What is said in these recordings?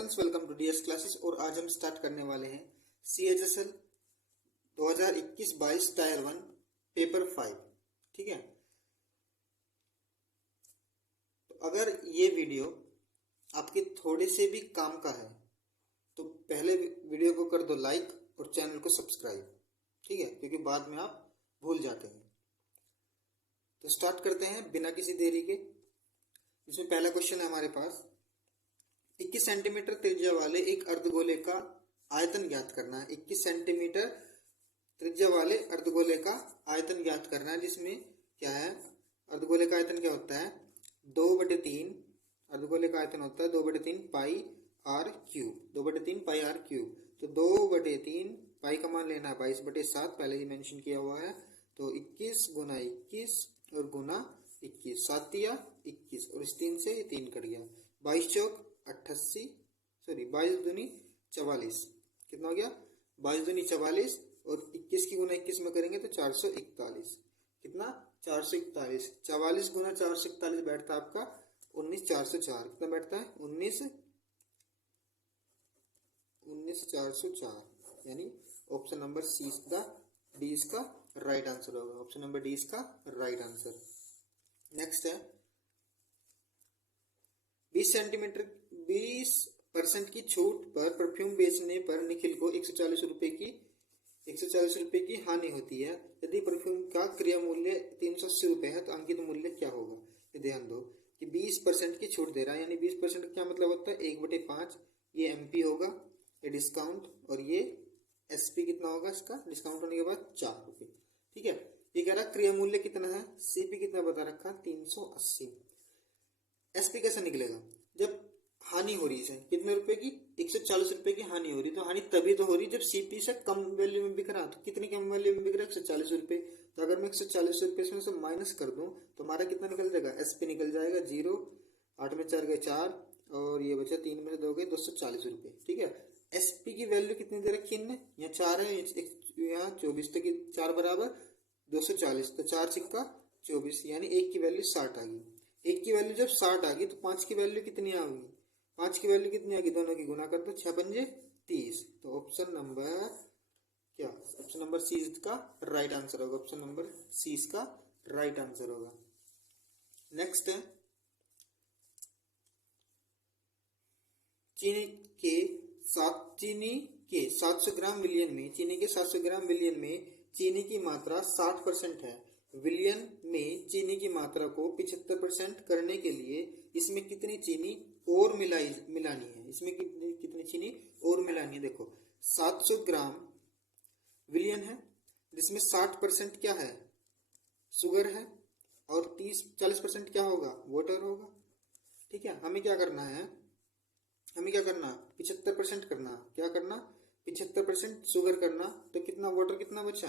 Friends, welcome to DS classes. और आज हम स्टार्ट करने वाले हैं CHSL 2021-22 टायर 1 पेपर 5। ठीक है, तो अगर ये वीडियो आपके थोड़े से भी काम का है तो पहले वीडियो को कर दो लाइक और चैनल को सब्सक्राइब। ठीक है, क्योंकि बाद में आप भूल जाते हैं। तो स्टार्ट करते हैं बिना किसी देरी के। इसमें पहला क्वेश्चन है हमारे पास, 21 सेंटीमीटर त्रिज्या वाले एक अर्धगोले का आयतन ज्ञात करना है। 21 सेंटीमीटर त्रिज्या वाले अर्धगोले का आयतन ज्ञात करना है, जिसमें क्या है, अर्धगोले का आयतन क्या होता है, 2/3। अर्धगोले का आयतन होता है 2/3 pi R cube, 2/3 pi R cube. तो 2/3 पाई का मान लेना है 22/7, पहले ही मेंशन किया हुआ है। तो 21 गुना 21 और गुना 21, 7 या 21, और इस 3 से ये 3 कट गया। 22 चौक 88, सॉरी 22 दूनी 44, कितना हो गया 22 दूनी 44, और 21 की गुना 21 में करेंगे तो 441। कितना 441, 44 गुना 441 बैठता है आपका 19,404। कितना बैठता है 19,404, यानी ऑप्शन नंबर डी इसका राइट आंसर होगा। ऑप्शन नंबर डी इसका राइट आंसर। नेक्स्ट है 20% की छूट पर परफ्यूम बेचने पर निखिल को 140 रुपए की हानि होती है। यदि परफ्यूम का क्रय मूल्य 380 रुपए है तो अंकित मूल्य क्या होगा। ये ध्यान दो कि 20% की छूट दे रहा है, यानी 20% क्या मतलब होता है 1/5। ये MP होगा, ये डिस्काउंट, और ये SP कितना होगा इसका डिस्काउंट होने के बाद 4 रुपए। ठीक है, ये कह रहा क्रय मूल्य कितना है, CP कितना बता रखा 380। SP कैसे निकलेगा, जब हानि हो रही है कितने रुपए की 140 रुपए की हानि हो रही, तो हानि तभी तो हो रही जब CP से कम वैल्यू में बिक रहा। तो कितनी कम वैल्यू में बिक रहा है 140 रुपए। तो अगर मैं 140 रुपए इसमें से माइनस कर दूं तो हमारा कितना निकल जाएगा, SP निकल जाएगा 0, 8 में 4 गए 4, और ये बचा 3 में से 2 गए 240 रुपए। ठीक है, SP की वैल्यू कितनी दे रखी है, यहाँ 4 है, यहाँ 24, तो 4 बराबर 240, तो 4 सिक्का 24, यानी 1 की वैल्यू 60 आ गई। 1 की वैल्यू जब 60 आ गई तो 5 की वैल्यू कितनी आ गई, 5 की वैल्यू कितनी आ गई, दोनों की गुना कर दो, 6 पंजे 30। तो ऑप्शन नंबर क्या, ऑप्शन नंबर सी इसका राइट आंसर होगा। ऑप्शन नंबर सी इसका राइट आंसर होगा। नेक्स्ट है चीनी के 700 ग्राम विलियन में, चीनी के 700 ग्राम विलियन में चीनी की मात्रा 60% है। विलियन में चीनी की मात्रा को 75% करने के लिए इसमें कितनी चीनी और मिलानी है, इसमें कितनी चीनी और मिलानी है। देखो 700 ग्राम विलियन है, जिसमें 60% क्या है, शुगर है, और 40% क्या होगा, वाटर होगा। ठीक है, हमें क्या करना है, 75% करना। क्या करना, 75% शुगर करना। तो कितना वाटर कितना बचा,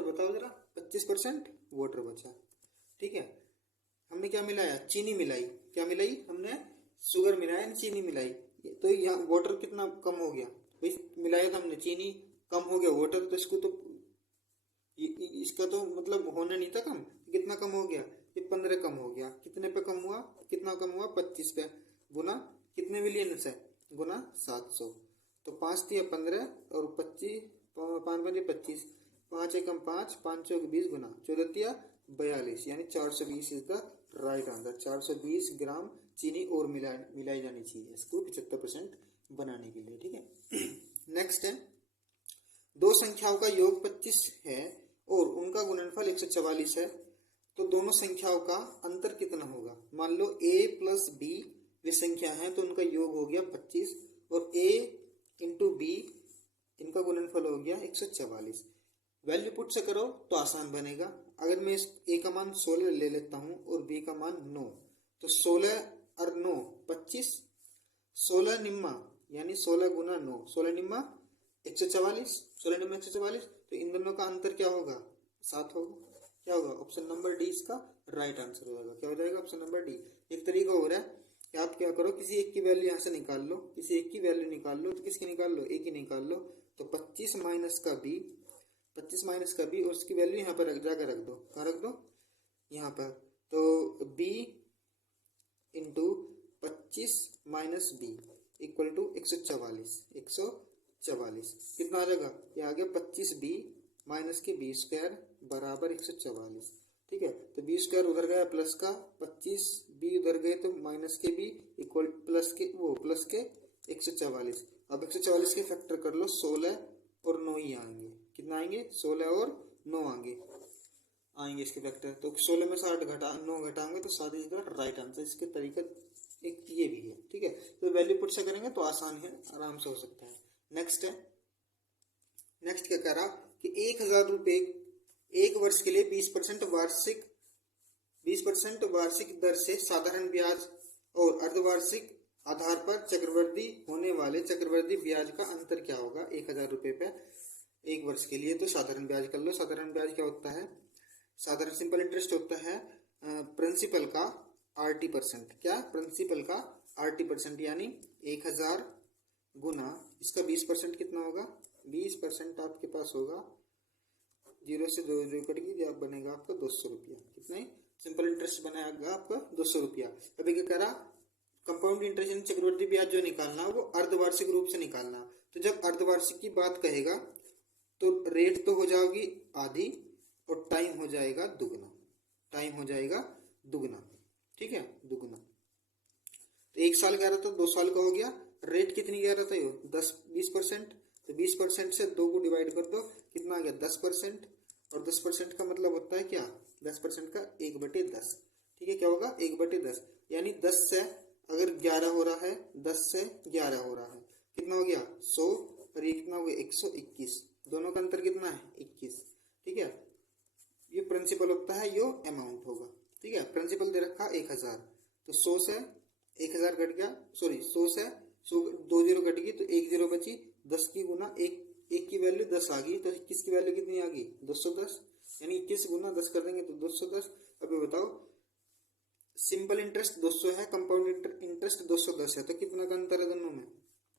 बताओ जरा, 25% वाटर बचा। ठीक है, हमने क्या मिलाया, चीनी मिलाई। क्या मिलाई हमने, शुगर मिलाया, चीनी मिलाई। तो यहाँ वाटर कितना कम हो गया, मिलाया था हमने, चीनी कम हो गया, वाटर तो इसको तो इसका तो मतलब होना नहीं था कम, कितना कम हो गया, ये 15 कम हो गया। कितने पे कम हुआ, कितना कम हुआ 25 पे, गुना कितने विलियन से, गुना 700। तो 5 दिया 15 और 25, 5 बजे 25, 5 एकम 5, 5 चौक 20, गुना 14 दिया 42, यानी 420 इज द राइट आंसर। 420 ग्राम चीनी और मिलाई जानी चाहिए इसको 75% बनाने के लिए। ठीक है, नेक्स्ट है, दो संख्याओं का योग 25 है और उनका गुणनफल 144 है, तो दोनों संख्याओं का अंतर कितना होगा। मान लो A + B वे संख्या है, तो उनका योग हो गया 25, और A × B इनका गुणनफल हो गया 144। वैल्यू पुट से करो तो आसान बनेगा। अगर मैं इस A का मान 16 ले लेता हूं और B का मान 9, तो 16 और 9 25, 16 निम्मा यानी 16 गुना 9, 16 निम्मा 144, 16 निम्मा 144। तो इन दोनों का अंतर क्या होगा, 7 होगा। क्या होगा, ऑप्शन नंबर डी इसका राइट आंसर होगा। क्या हो जाएगा, ऑप्शन नंबर डी। एक तरीका हो रहा है कि आप क्या करो, किसी एक की वैल्यू यहाँ से निकाल लो, किसी एक की वैल्यू निकाल लो, तो किसकी निकाल लो, एक ही निकाल लो। तो 25 माइनस का बी, 25 माइनस का बी, और उसकी वैल्यू यहाँ पर जाकर रख दो। कहाँ रख दो, यहाँ पर। तो b × 25 minus b equal to 144। 144 कितना आ जाएगा, ये आ गया 25b माइनस के बी स्क्वायर बराबर 144। ठीक है, तो बी स्क्वायर उधर गया प्लस का, 25b उधर गए तो माइनस के बी इक्वल प्लस के 144। अब 144 के फैक्टर कर लो, 16 और 9 ही आएंगे। कितना आएंगे, 16 और 9 आएंगे इसके फैक्टर। तो 16 में से 9 घटाएंगे तो 7 इज द राइट आंसर। इसके तरीका एक ये भी है। ठीक है, तो वैल्यू पुट से करेंगे तो आसान है, आराम से हो सकता है। नेक्स्ट क्या कह रहा कि 1000 रुपये एक वर्ष के लिए 20% वार्षिक दर से साधारण ब्याज और अर्धवार्षिक आधार पर चक्रवृद्धि होने वाले चक्रवृद्धि ब्याज का अंतर क्या होगा 1000 रुपये पे एक वर्ष के लिए। तो साधारण ब्याज कर लो। साधारण ब्याज क्या होता है, साधारण सिंपल इंटरेस्ट होता है प्रिंसिपल का RT%। क्या, प्रिंसिपल का RT%, यानी 1000 गुना इसका 20% कितना होगा, 20% आपके पास होगा, 0 से 2 0 कट गई, अब बनेगा आपका 200 रुपया। कितने सिंपल इंटरेस्ट बनेगा आपका 200 रुपया। अभी क्या करा, कंपाउंड इंटरेस्ट यानी चक्रवृद्धि ब्याज जो निकालना वो अर्धवार्षिक रूप से निकालना। तो जब अर्धवार्षिक की बात कहेगा तो रेट तो हो जाएगी आधी और टाइम हो जाएगा दुगना। ठीक है, दुगना। तो 1 साल कह रहा था, 2 साल का हो गया। रेट कितनी कह रहा था ये 20%। तो 20% से 2 को डिवाइड कर दो, कितना आ गया 10%। और 10% का मतलब होता है क्या, 10% का 1/10। ठीक है, क्या होगा 1/10, यानी 10 से अगर 11 हो रहा है, 10 से 11 हो रहा है, कितना हो गया 100 और ये कितना हो गया 121। दोनों का अंतर कितना है 21। ठीक है, ये प्रिंसिपल होता है, यो अमाउंट होगा। ठीक है, प्रिंसिपल दे रखा 1000, तो 100 से 1000 कट गया, सॉरी 100 से 2 0 कट गई तो 1 0 बची। 10 की गुना 1 की वैल्यू 10 आ गई, तो 21 की वैल्यू कितनी आ गई 210, यानी 21 गुना 10 कर देंगे तो 210। अभी बताओ, सिंपल इंटरेस्ट 200 है, कंपाउंड इंटरेस्ट 210 है, तो कितना का अंतर है दोनों में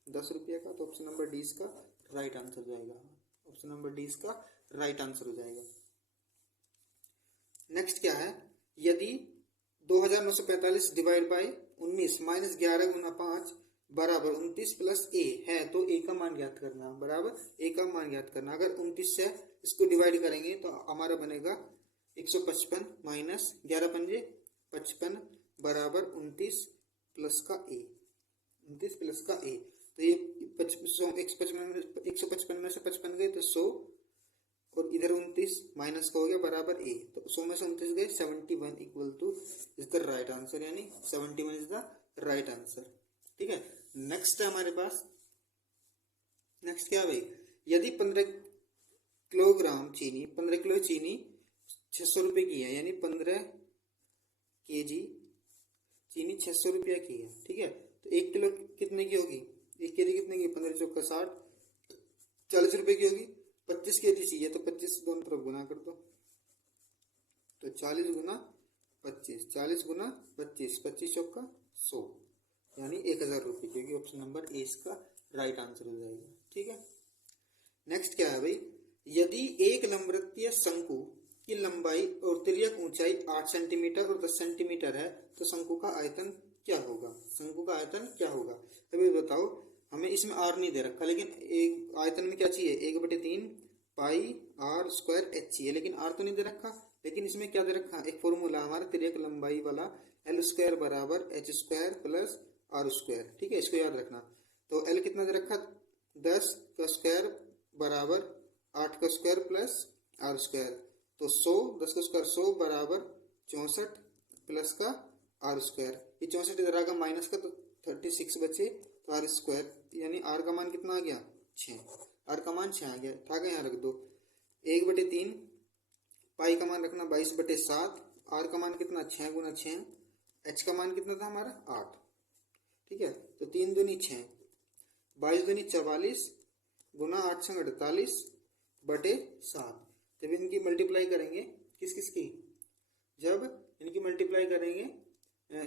10 रुपये का। तो ऑप्शन नंबर डी इसका राइट आंसर हो जाएगा। ऑप्शन नंबर डी इसका राइट आंसर हो जाएगा। नेक्स्ट क्या है, यदि 2945 डिवाइड बाई 19 माइनस 11 गुना 5 बराबर 29 प्लस ए है, तो ए का मान ज्ञात करना, बराबर ए का मान ज्ञात करना। अगर 29 से इसको डिवाइड करेंगे तो हमारा बनेगा 155 माइनस 11 पंजे 55 बराबर 29 प्लस का ए, 29 प्लस का ए। तो ये 155 में से 55 गए तो 100 और इधर 29 माइनस का हो गया बराबर ए, तो 100 में से 29 गए 71 equal two is the right answer, यानी 71 इज द राइट आंसर। ठीक है, नेक्स्ट है हमारे पास, नेक्स्ट क्या भाई, यदि 15 किलोग्राम चीनी 15 किलो चीनी 600 रुपये की है, यानी 15 केजी चीनी 600 रुपया की है। ठीक है, तो 1 किलो कितने की होगी, 1 केजी कितने की, 15 चौका 60, 40 रुपए की होगी। 25 केजी चाहिए तो 25 दोनों तरफ गुना कर दो, तो 40 गुना 25, 40 गुना 25, 25 चौका 100, यानी 1000 रुपये की होगी। ऑप्शन नंबर ए इसका राइट आंसर हो जाएगा। ठीक है, नेक्स्ट क्या है भाई, यदि एक लंबवृत्तीय शंकु की लंबाई और तिर्यक ऊंचाई 8 सेंटीमीटर और 10 सेंटीमीटर है, तो शंकु का आयतन क्या होगा, शंकु का आयतन क्या होगा। अभी बताओ, हमें इसमें आर नहीं दे रखा, लेकिन एक आयतन में क्या चाहिए 1/3 पाई आर स्क्वायर एच चाहिए, लेकिन आर तो नहीं दे रखा। लेकिन इसमें क्या दे रखा, एक फॉर्मूला हमारा तिर्यक लंबाई वाला एल स्क्वायर बराबर H square plus R square. ठीक है, इसको याद रखना। तो एल कितना दे रखा 10 का स्क्वायर बराबर 8 का स्क्वायर प्लस आर स्क्वायर, तो 100 10 का स्क्वायर 100 बराबर 64 प्लस का आर स्क्वायर। ये 64 इधर आएगा माइनस का, तो 36 बचे, तो आर स्क्वायर यानी आर का मान कितना आ गया 6, आर का मान 6 आ गया, था यहाँ रख दो। 1/3 पाई का मान रखना 22/7, आर का मान कितना 6 गुना 6, एच का मान कितना था हमारा 8। ठीक है, तो 3 दूनी 6, 22 दूनी 44 गुना 8 6 48/7। जब इनकी मल्टीप्लाई करेंगे किस की, जब इनकी मल्टीप्लाई करेंगे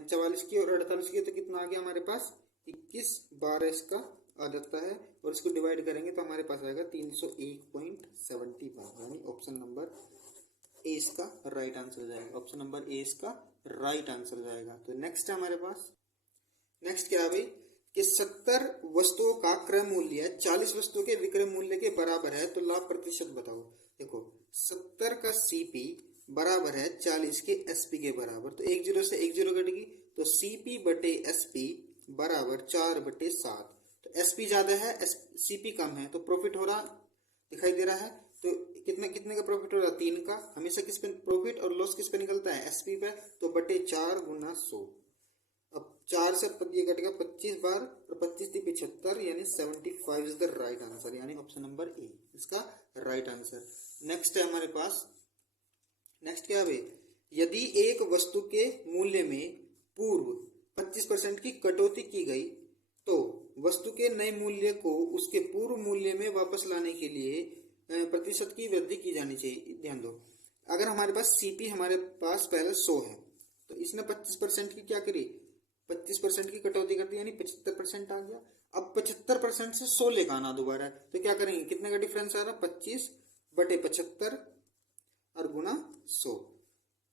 44 की और 48 की, तो कितना आ गया हमारे पास 21 12 इसका आ जाता है, और इसको डिवाइड करेंगे तो हमारे पास आएगा 301.71, यानी ऑप्शन नंबर ए इसका राइट आंसर हो जाएगा। ऑप्शन नंबर ए इसका राइट आंसर हो जाएगा। तो नेक्स्ट है हमारे पास नेक्स्ट क्या है भाई कि 70 वस्तुओं का क्रय मूल्य 40 वस्तुओं के विक्रय मूल्य के बराबर है, तो लाभ प्रतिशत बताओ। देखो 70 का सीपी बराबर है 40 के एसपी के बराबर, तो एक जीरो से एक जीरो कटेगी, तो सीपी बटे एसपी बराबर 4/7। तो एसपी ज्यादा है, सीपी कम है, तो प्रॉफिट हो रहा दिखाई दे रहा है। तो कितने कितने का प्रॉफिट हो रहा है? 3 का। हमेशा किस पे प्रॉफिट और लॉस किस पे निकलता है? एसपी पे। तो बटे 4 गुना 100। अब 4 से ये कटेगा 25 बार, और 25 थी 75, यानी 75 इज द राइट आंसर, यानी ऑप्शन नंबर ए इसका राइट आंसर। नेक्स्ट है हमारे पास, नेक्स्ट क्या है? यदि एक वस्तु के मूल्य में पूर्व 25% की कटौती की गई, तो वस्तु के नए मूल्य को उसके पूर्व मूल्य में वापस लाने के लिए प्रतिशत की वृद्धि की जानी चाहिए। ध्यान दो, अगर हमारे पास सीपी हमारे पास पहले 100 है, तो इसने 25% की क्या करी? 25% की कटौती कर दी, यानी 75% आ गया। अब 75% से 100 लेकर आना दोबारा, तो क्या करेंगे? कितने का डिफरेंस आ रहा? 25/75 और गुना 100।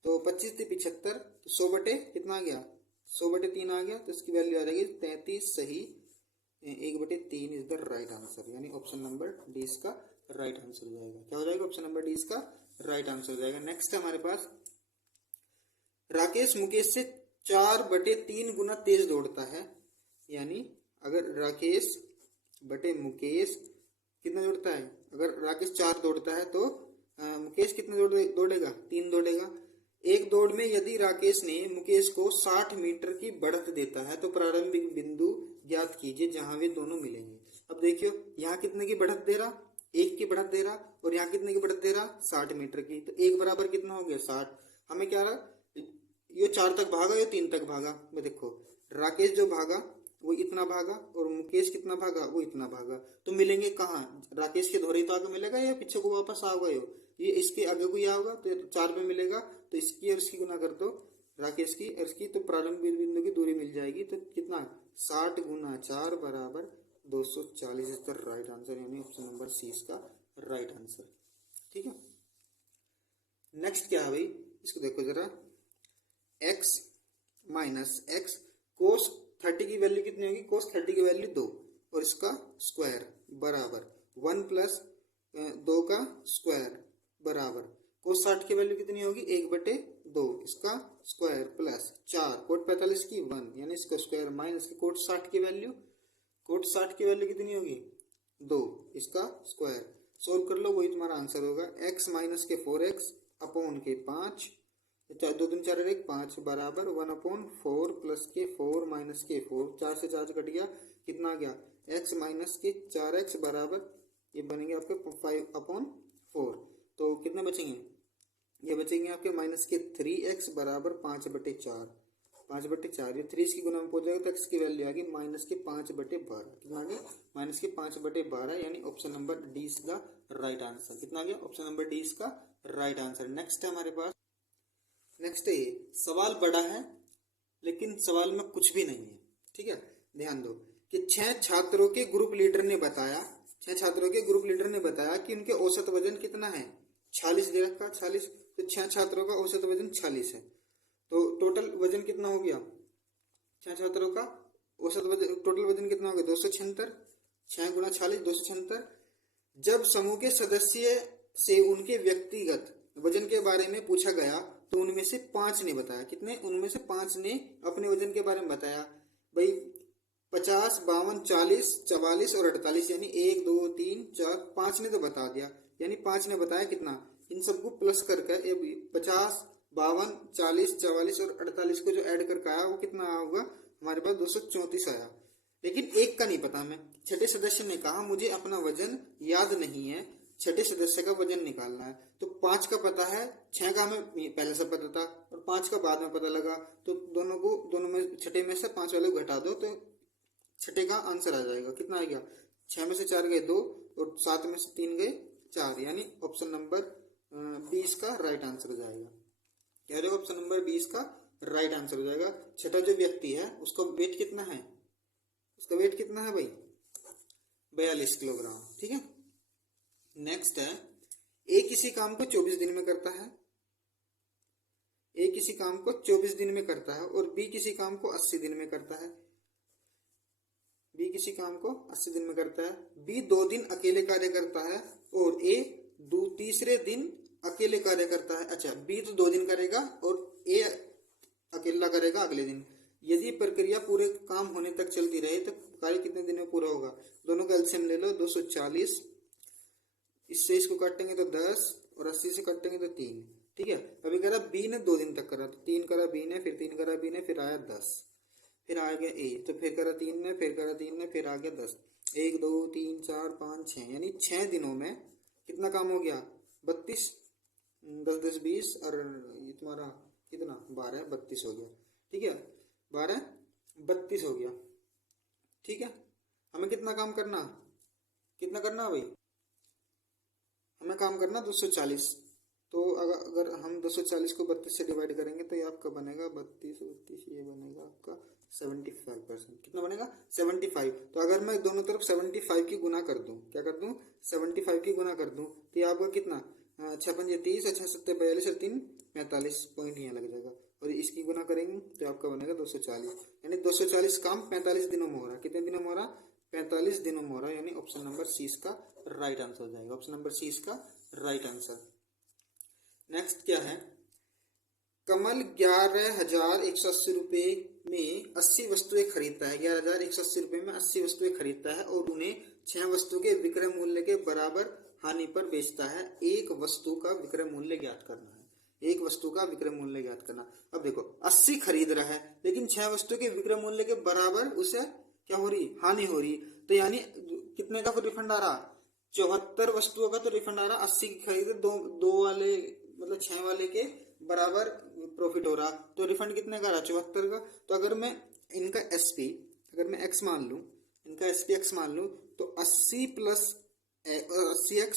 तो 25 थी 75, तो 100 बटे कितना आ गया? 100/3 आ गया, तो इसकी वैल्यू आ जाएगी 33 सही 1/3 इज द राइट आंसर, यानी ऑप्शन नंबर डी इसका राइट आंसर हो जाएगा। क्या हो जाएगा? ऑप्शन नंबर डी इसका राइट आंसर हो जाएगा। नेक्स्ट है हमारे पास, राकेश मुकेश से 4/3 गुना तेज दौड़ता है, यानी अगर राकेश बटे मुकेश कितना दौड़ता है? अगर राकेश 4 दौड़ता है, तो मुकेश कितना दौड़ेगा? 3 दौड़ेगा। एक दौड़ में यदि राकेश ने मुकेश को 60 मीटर की बढ़त देता है, तो प्रारंभिक बिंदु ज्ञात कीजिए जहां वे दोनों मिलेंगे। अब देखियो, यहाँ कितने की बढ़त दे रहा? 1 की बढ़त दे रहा, और यहाँ कितने की बढ़त दे रहा? 60 मीटर की। तो 1 बराबर कितना हो गया? 60। हमें क्या रहा? ये 4 तक भागा, ये 3 तक भागा। मैं देखो, राकेश जो भागा वो इतना भागा, और मुकेश कितना भागा? वो इतना भागा। तो मिलेंगे कहाँ? राकेश के धोरे तो आगे मिलेगा, या पीछे को वापस आओगे? ये इसके आगे को आओगा, तो 4 पे मिलेगा, तो इसकी और इसकी गुना कर दो, राकेश की और इसकी, तो प्रारंभिक बिंदु की दूरी मिल जाएगी। तो कितना? 60 गुना 4 बराबर 240 इज द राइट आंसर, यानी ऑप्शन नंबर सी इसका राइट आंसर। ठीक है। नेक्स्ट क्या है भाई? इसको देखो जरा, x माइनस एक्स कोस 30 की वैल्यू कितनी होगी? कोस 30 की वैल्यू 2, और इसका स्क्वायर बराबर 1 प्लस 2 का स्क्वायर बराबर कोस 60 की वैल्यू कितनी होगी? 1/2, इसका स्क्वायर प्लस 4 कोट 45 की 1, यानी इसका स्क्वायर माइनस कोट 60 की वैल्यू, कोट 60 की वैल्यू कितनी होगी? 2, इसका स्क्वायर। सोल्व कर लो, वही तुम्हारा आंसर होगा। x माइनस के 4x अपॉन के 5, 2 दूनी 4 1 5 बराबर 1/4 प्लस के 4 माइनस के 4, 4 से 4 कट गया, कितना आ गया? x माइनस के 4x बराबर ये बनेंगे आपके 5/4। तो कितने बचेंगे? ये बचेंगे आपके माइनस के 3x बराबर 5/4, 5/4। ये 3 की गुना में पहुंच जाएगा, तो x की वैल्यू आ गई माइनस के 5/12। कितना आ गया? माइनस के 5/12, यानी option number D is the right answer. कितना आ गया? ऑप्शन नंबर डी इसका राइट आंसर। नेक्स्ट है हमारे पास, नेक्स्ट है ये सवाल बड़ा है, लेकिन सवाल में कुछ भी नहीं है। ठीक है, ध्यान दो कि 6 छात्रों के ग्रुप लीडर ने बताया, 6 छात्रों के ग्रुप लीडर ने बताया कि उनके औसत वजन कितना है? 46 दे रखा, 46। तो 6 छात्रों का औसत वजन 46 है, तो टोटल वजन कितना हो गया? 6 छात्रों का औसत वजन, टोटल वजन कितना हो गया? 276। 6 गुना 46 276। जब समूह के सदस्य से उनके व्यक्तिगत वजन के बारे में पूछा गया, तो उनमें से 5 ने बताया। कितने? उनमें से 5 ने अपने वजन के बारे में बताया। भाई 50, 52, 40, 44 और 48, यानी 1 2 3 4 5 ने तो बता दिया, यानी 5 ने बताया कितना? इन सबको प्लस करके 50, 52, 40, 44 और 48 को जो ऐड करके आया, वो कितना होगा? हमारे पास 234 आया। लेकिन एक का नहीं पता हमें। छठे सदस्य ने कहा मुझे अपना वजन याद नहीं है, छठे सदस्य का वजन निकालना है। तो 5 का पता है, 6 का हमें पहले से पता था, और 5 का बाद में पता लगा। तो दोनों में छठे में से 5 वाले को घटा दो, तो छठे का आंसर आ जाएगा। कितना आ गया? 6 में से 4 गए 2, और 7 में से 3 गए 4, यानी ऑप्शन नंबर 20 का राइट आंसर हो जाएगा। क्या हो जाएगा? ऑप्शन नंबर 20 का राइट आंसर हो जाएगा। छठा जो व्यक्ति है उसका वेट कितना है? उसका वेट कितना है भाई? 42 किलोग्राम। ठीक है। नेक्स्ट है, ए किसी काम को 24 दिन में करता है, ए किसी काम को 24 दिन में करता है, और बी किसी काम को 80 दिन में करता है। बी किसी काम को 80 दिन में करता है, बी 2 दिन अकेले कार्य करता है और ए तीसरे दिन अकेले कार्य करता है। अच्छा, बी तो 2 दिन करेगा और ए अकेला करेगा अगले दिन। यदि प्रक्रिया पूरे काम होने तक चलती रहे तो कार्य कितने दिन में पूरा होगा? दोनों का एलसीएम ले लो, 240, इससे इसको काटेंगे तो 10 और 80 से काटेंगे तो 3। ठीक है, अभी कह रहा बी ने 2 दिन तक करा, तो 3 करा बी ने, फिर 3 करा बी ने, फिर आया 10, फिर आ गया ए, तो फिर करा 3 ने, फिर करा 3 ने, फिर आ गया 10। 1 2 3 4 5 6, यानी 6 दिनों में कितना काम हो गया? 32, 10 10 20 और ये तुम्हारा कितना 12 32 हो गया। ठीक है, 12 32 हो गया। ठीक है, हमें कितना काम करना, कितना करना भाई? हमें काम करना 240। तो अगर हम 240 को 32 से डिवाइड करेंगे तो ये आपका बनेगा 32 32, ये बनेगा आपका 75%। कितना बनेगा? 75। तो अगर मैं दोनों तरफ 75 की गुना कर दूं, क्या कर दूं? 75 की गुना कर दूं, तो ये आपका कितना 6 पंजे 30, 6 सत्ते 42 और 3 45 पॉइंट यहाँ लग जाएगा। और इसकी गुना करेंगे तो आपका बनेगा 240, यानी 240 काम 45 दिनों में हो रहा है। कितने दिनों में हो रहा? 45 दिनों में हो रहा है, यानी ऑप्शन नंबर सी इसका राइट आंसर हो जाएगा। ऑप्शन नंबर सी इसका राइट आंसर। नेक्स्ट क्या है? कमल 11,180 रुपए में 80 वस्तुएं खरीदता है। 11,180 रुपए में 80 वस्तुएं खरीदता है और उन्हें 6 वस्तु के विक्रय मूल्य के बराबर हानि पर बेचता है। एक वस्तु का विक्रय मूल्य ज्ञात करना है। एक वस्तु का विक्रय मूल्य ज्ञात करना। अब देखो 80 खरीद रहा है, लेकिन 6 वस्तु के विक्रय मूल्य के बराबर उसे क्या हो रही? हानि हो रही। तो यानी कितने का रिफंड आ रहा? 74 वस्तुओं का तो रिफंड आ रहा। 80 की खरीदे, दो वाले मतलब 6 वाले के बराबर प्रॉफिट हो रहा, तो रिफंड कितने का रहा? 74 का। तो अगर मैं इनका एसपी अगर मैं एक्स मान लूं, इनका एसपी एक्स मान लूं, तो 80x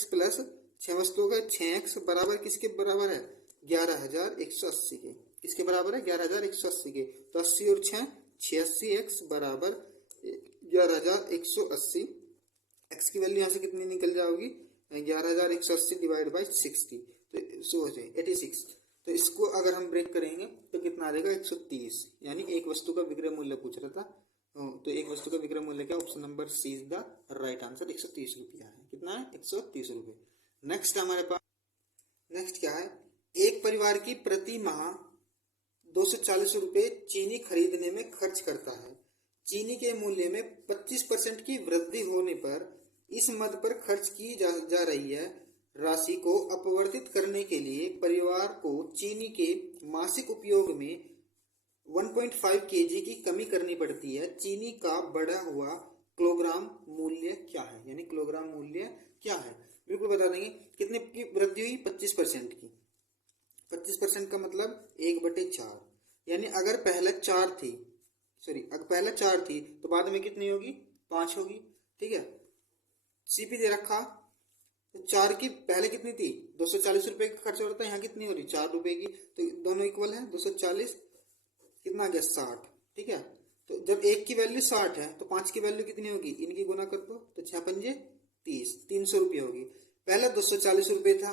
प्लस 6 वस्तुओं का 6x बराबर किसके बराबर है? 11,180 के। किसके बराबर है? 11,180 के। तो 80 और 6 86x बराबर 11,180। एक्स की वैल्यू यहाँ से कितनी निकल जाओगी? 11,180 डिवाइड बाई 60, तो सो हो जाए 86। तो इसको अगर हम ब्रेक करेंगे तो कितना आ जाएगा? 130। यानी एक वस्तु का विक्रय मूल्य पूछ रहा था, तो एक वस्तु का विक्रय मूल्य क्या? Option number C is the right answer. 130 रुपया है। कितना है? 130 रुपये। नेक्स्ट हमारे पास, नेक्स्ट क्या है? एक परिवार की प्रति माह 240 रुपये चीनी खरीदने में खर्च करता है। चीनी के मूल्य में 25% की वृद्धि होने पर इस मद पर खर्च की जा रही है राशि को अपवर्तित करने के लिए परिवार को चीनी के मासिक उपयोग में 1.5 केजी की कमी करनी पड़ती है। चीनी का बढ़ा हुआ किलोग्राम मूल्य क्या है? यानी किलोग्राम मूल्य क्या है? बिल्कुल बता देंगे। कितने की वृद्धि हुई? 25% की। 25% का मतलब 1/4, यानी अगर पहले 4 थी, अगर पहले 4 थी तो बाद में कितनी होगी? 5 होगी। ठीक है, सीपी दे रखा, तो 4 की पहले कितनी थी? 240 रुपए का खर्च होता है, यहाँ कितनी हो रही? 4 रुपए की। तो दोनों इक्वल है। 240 कितना आ गया? 60। ठीक है, तो जब एक की वैल्यू 60 है तो 5 की वैल्यू कितनी होगी? इनकी गुना कर दो, तो 6 पंजे 30, 300 रुपये होगी। पहले 240 रुपये था,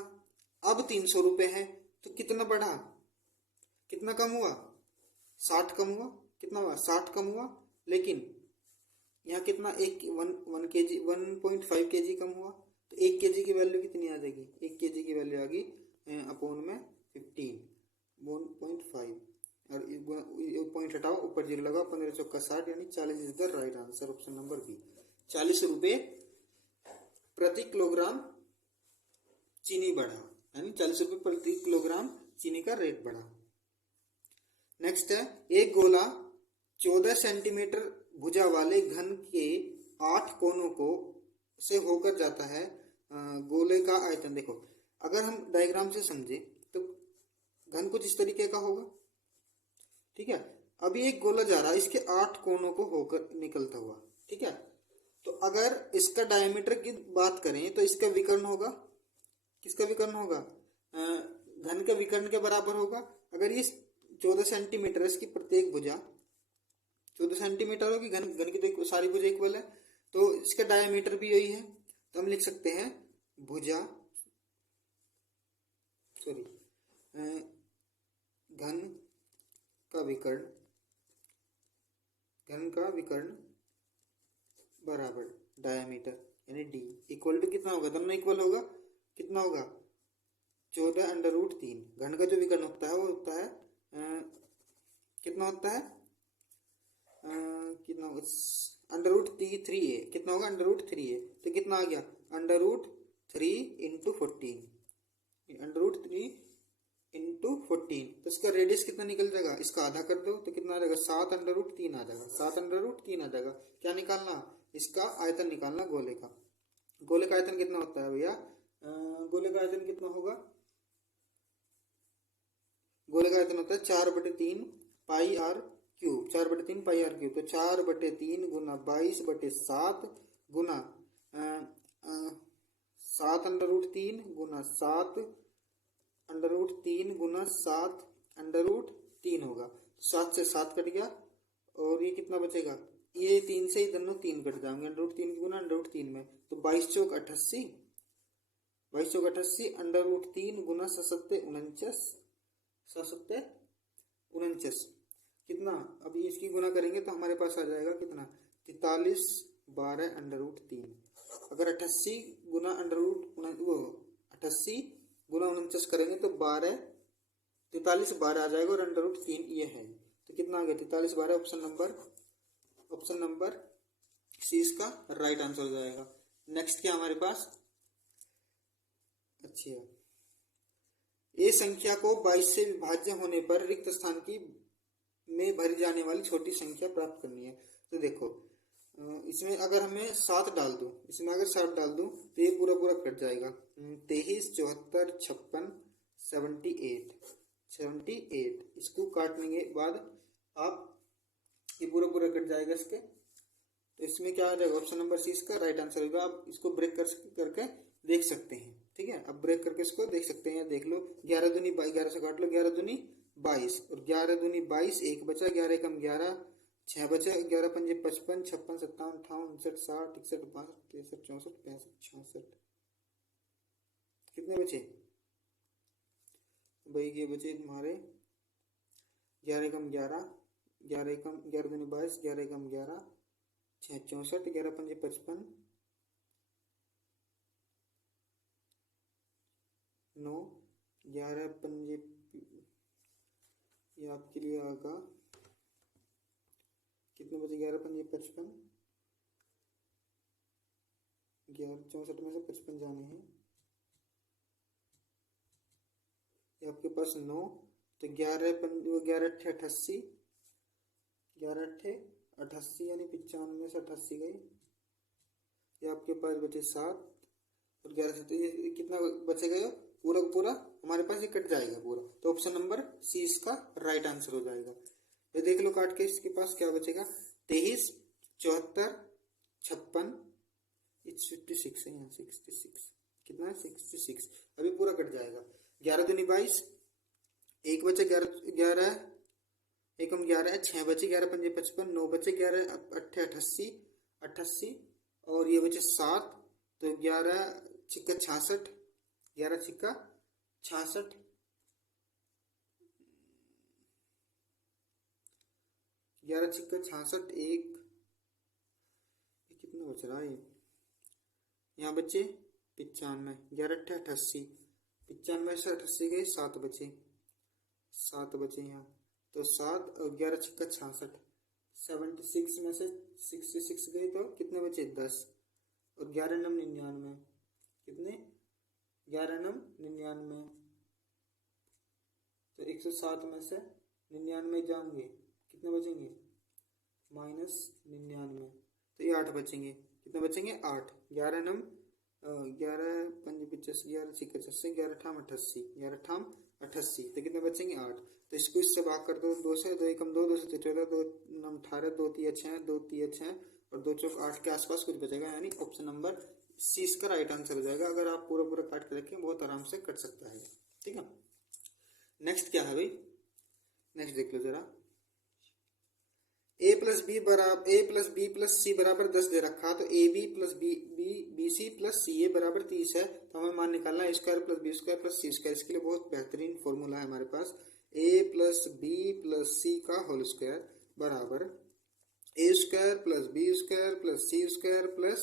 अब 300 रुपये है, तो कितना बढ़ा? कितना कम हुआ? 60 कम हुआ। कितना हुआ? 60 कम हुआ। लेकिन यहाँ कितना? 1 केजी 1.5 केजी कम हुआ। तो 1 केजी की वैल्यू कितनी आ जाएगी? 1 केजी की वैल्यू आ गई अपॉन में 15 1.5, और पॉइंट हटाओ, ऊपर जीरो लगाओ, 15 चौका 60, यानी 40 is the right answer. Option number B. 40 रुपये प्रति किलोग्राम चीनी बढ़ा, यानी 40 रुपये प्रति किलोग्राम चीनी का रेट बढ़ा। नेक्स्ट है, एक गोला 14 सेंटीमीटर भुजा वाले घन के 8 कोनों को से होकर जाता है। गोले का आयतन देखो, अगर हम डायग्राम से समझे तो घन कुछ इस तरीके का होगा। ठीक है, अभी एक गोला जा रहा है, इसके 8 कोनों को होकर निकलता हुआ। ठीक है, तो अगर इसका डायमीटर की बात करें तो इसका विकर्ण होगा। किसका विकर्ण होगा? घन के विकर्ण के बराबर होगा। अगर ये 14 सेंटीमीटर है, इसकी प्रत्येक भुजा 14 सेंटीमीटर होगी, घन की तो सारी भुजा इक्वल है, तो इसका डायमीटर भी यही है। तो हम लिख सकते हैं भुजा घन का विकर्ण बराबर डायमीटर यानी डी इक्वल टू कितना होगा, दोनों इक्वल होगा, कितना होगा 14√3। घन का जो विकर्ण होता है वो होता है कितना होता है कितना होगा √3a, कितना होगा √3a, तो कितना आ गया √3 इंटू 14, √3 इंटू 14, तो इसका रेडियस कितना निकल जाएगा, इसका आधा कर दो तो कितना आ जाएगा 7√3 आ जाएगा, 7√3 आ जाएगा। क्या निकालना, इसका आयतन निकालना गोले का। गोले का आयतन कितना होता है भैया, गोले का आयतन कितना होगा, गोले का आयतन होता है 4/3 pi R cube, 4/3 pi R cube, तो 4/3 गुना 22/7 गुना 7√3 गुना 7√3 गुना 7√3 होगा, 7 से 7 कट गया और ये कितना बचेगा, ये 3 से ही दोनों 3 कट जाएंगे, √3 गुना √3 में, तो 22 चौक 88, 22 चौक 88 √3 गुना 7×7 7×7 कितना, अभी इसकी गुना करेंगे तो हमारे पास आ जाएगा कितना 43/12 अगर 88 गुना 88 गुना 49 करेंगे तो 43/12 आ जाएगा और √3 ये है, तो कितना आ गया 43/12, ऑप्शन नंबर सी इसका राइट आंसर हो जाएगा। नेक्स्ट क्या हमारे पास, अच्छा ये संख्या को 22 से विभाज्य होने पर रिक्त स्थान की में भरी जाने वाली छोटी संख्या प्राप्त करनी है। तो देखो इसमें अगर हमें 7 डाल दूं, इसमें अगर 7 डाल दूं तो ये पूरा पूरा कट जाएगा, 23, 74, 56, 78, इसको काटने के बाद आप ये पूरा पूरा कट जाएगा इसके, तो इसमें क्या आ जाएगा, ऑप्शन नंबर सी इसका राइट आंसर होगा। आप इसको ब्रेक करके देख सकते हैं, ठीक है, अब ब्रेक करके इसको देख सकते हैं, देख लो 11 दूनी 11 से काट लो, 11 दूनी 22 और 11 दूनी 22, एक बचा, 11 एकम 11, 6 बचा, 11 पंजे 55, 56, 57, 58, 59, 60, 61, 62, 63, 64, 65, 66, कितने बचे भाई, ये बचे तुम्हारे 11 एकम 11, 11 एकम 11 दूनी 22, 11 एकम 11, 6 64, 11 पंजे 55, 9, 11 पंजे, ये आपके लिए आएगा कितने बचे, 11 पंजे 55, 11 64 में से 55 जाने हैं, ये आपके पास 9, तो 11 पंजे 11 अट्ठे 88, 11 अट्ठे 88 यानी 95 में से 88 गई, ये आपके पास बचे 7 और 11 से, तो ये कितना बचेगा, पूरा पूरा हमारे पास ये कट जाएगा पूरा, तो ऑप्शन नंबर सी इसका राइट आंसर हो जाएगा। ये देख लो काट के, इसके पास क्या बचेगा 23, 74, 56, 56 है यहाँ, 66 कितना है 66, अभी पूरा कट जाएगा, 11 दूनी 22, एक बचे 11 एकम 11, 6 बचे, 11 पंजे 55, 9 बचे, 11 अट्ठे 88 और ये बचे 7, तो 11 छिक्का 66, 11 छिक्का 66, 11 छिक्का 66, एक कितना बच रहा है, यहाँ बचे 95, 11 अट्ठे 88, 95 से 88 गए, 7 बचे यहाँ, तो 7 और 11 छिक्का 66, 76 में से 66 गए तो कितने बचे 10 और 11 नम 99, कितने 11 नम 99, तो 107 में से 99 जाएंगे, कितने बचेंगे -99, तो ये 8 बचेंगे, कितने बचेंगे 8, 11 नम 11 पंजे 85, 11 छिक्का 86, 11 ठाम 88, 11 ठाम 88, तो कितने बचेंगे 8, तो इसको इससे भाग कर दो, 2 से 2 एकम 2, 2 से 14, 2 नम 18, 2 तिया 6, 2 तिया 6 और 2 चौक 8 के आसपास कुछ बचेगा, यानी ऑप्शन नंबर सी इसका राइट आंसर हो जाएगा। अगर आप पूरा पूरा काट के रखें बहुत आराम से कट सकता है, ठीक है। नेक्स्ट क्या है भाई, नेक्स्ट देख लो जरा, a plus B plus C बराबर 10 दे रखा, तो A B plus B C plus C A बराबर 30 है, तो हमें मान निकालना है square plus B square plus C square. इसके लिए बहुत बेहतरीन फॉर्मूला है हमारे पास, a plus B plus C का होल स्क्वायर बराबर a² square plus B square plus C square plus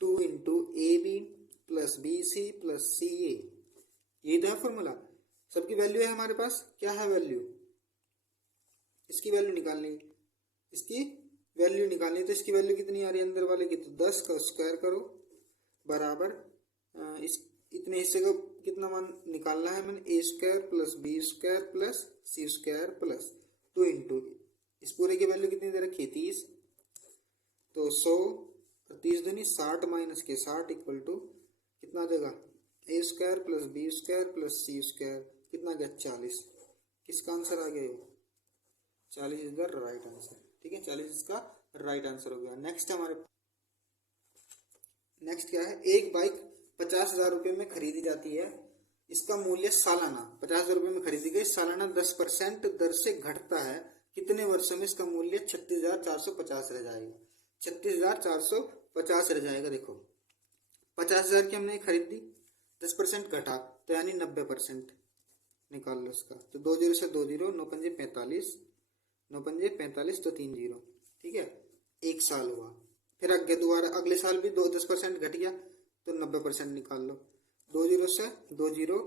2 into A B plus B C plus C ए। ये था फॉर्मूला। सबकी वैल्यू है हमारे पास, क्या है वैल्यू, इसकी वैल्यू निकालनी, इसकी वैल्यू निकालनी। तो इसकी वैल्यू कितनी आ रही है अंदर वाले की, तो 10 का स्क्वायर करो बराबर इस इतने हिस्से को कितना मान निकालना है मैंने, A square plus B square plus C square plus 2 into इस पूरे की वैल्यू कितनी दे रखी है 30। तो 100 और 30 दूनी 60 माइनस के 60 इक्वल टू कितना आ जाएगा, A square plus B square plus C square कितना गया 40। किसका आंसर आ गया ये, 40 इज द राइट आंसर। ठीक है, 40 इसका राइट आंसर हो गया। नेक्स्ट हमारे नेक्स्ट क्या है, एक बाइक 50,000 रुपये में खरीदी जाती है, इसका मूल्य सालाना 50,000 रुपये में खरीदी गई, सालाना 10% दर से घटता है, कितने वर्षों में इसका मूल्य 36,450 रह जाएगा, 36,450 रह जाएगा। देखो 50,000 की हमने खरीदी, 10% घटा तो यानी 90% निकाल लो इसका। तो 2 जीरो से 2 जीरो, 9 पंजे 45, 9 पंजे 45 तो 3 जीरो। ठीक है, एक साल हुआ, फिर आगे दोबारा अगले साल भी 10% घट गया तो 90% निकाल लो। 2 जीरो से 2 जीरो,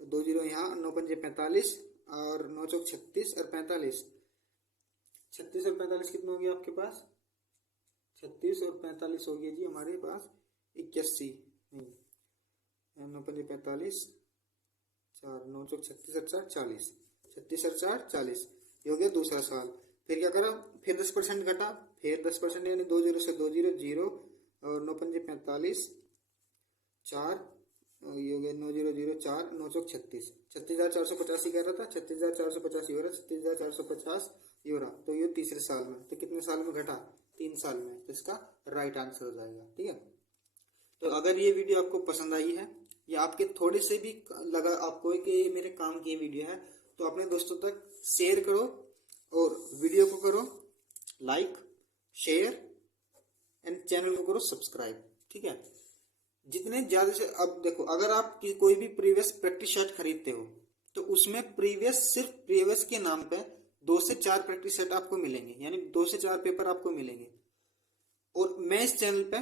2 जीरो यहाँ, 9 पंजे 45 और 9 चौक 36 और 45, 36 और 45 कितना हो गया आपके पास, 36 और 45 हो गया जी हमारे पास 81, 9 पंजे 45, 4 9 चौक 36 और 4 40, 36 और 4 40, ये हो गया दूसरा साल। फिर क्या करा, फिर 10% घटा, फिर 10% यानी 2 जीरो से 2 जीरो, जीरो और 9 पंजे 45, 4 ये हो गया 9 जीरो जीरो 4, 9 चौक 36, 36,450 ही कह रहा था, 36,450 हो रहा, 36,450 ये हो रहा। तो ये तीसरे साल में, तो कितने साल में घटा, 3 साल में, तो इसका राइट आंसर हो जाएगा। ठीक है, तो अगर ये वीडियो आपको पसंद आई है या आपके थोड़े से भी लगा आपको कि ये मेरे काम की वीडियो है, तो अपने दोस्तों तक शेयर करो और वीडियो को करो लाइक शेयर एंड चैनल को करो सब्सक्राइब। ठीक है, जितने ज्यादा से, अब देखो अगर आप कोई भी प्रीवियस प्रैक्टिस सेट खरीदते हो तो उसमें प्रीवियस, सिर्फ प्रीवियस के नाम पे 2 से 4 प्रैक्टिस सेट आपको मिलेंगे, यानी 2 से 4 पेपर आपको मिलेंगे। और मैं इस चैनल पे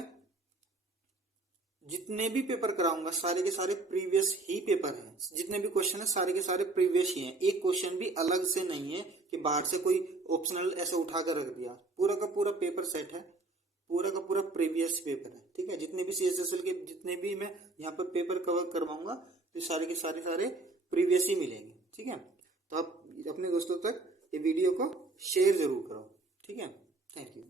जितने भी पेपर कराऊंगा सारे के सारे प्रीवियस ही पेपर हैं, जितने भी क्वेश्चन है सारे के सारे प्रीवियस ही हैं, एक क्वेश्चन भी अलग से नहीं है कि बाहर से कोई ऑप्शनल ऐसे उठाकर रख दिया। पूरा का पूरा पेपर सेट है, पूरा का पूरा प्रीवियस पेपर है। ठीक है, जितने भी CSSL के जितने भी मैं यहाँ पर पेपर कवर करवाऊंगा तो सारे के सारे प्रीवियस ही मिलेंगे। ठीक है, तो आप अपने दोस्तों तक ये वीडियो को शेयर जरूर करो। ठीक है, थैंक यू।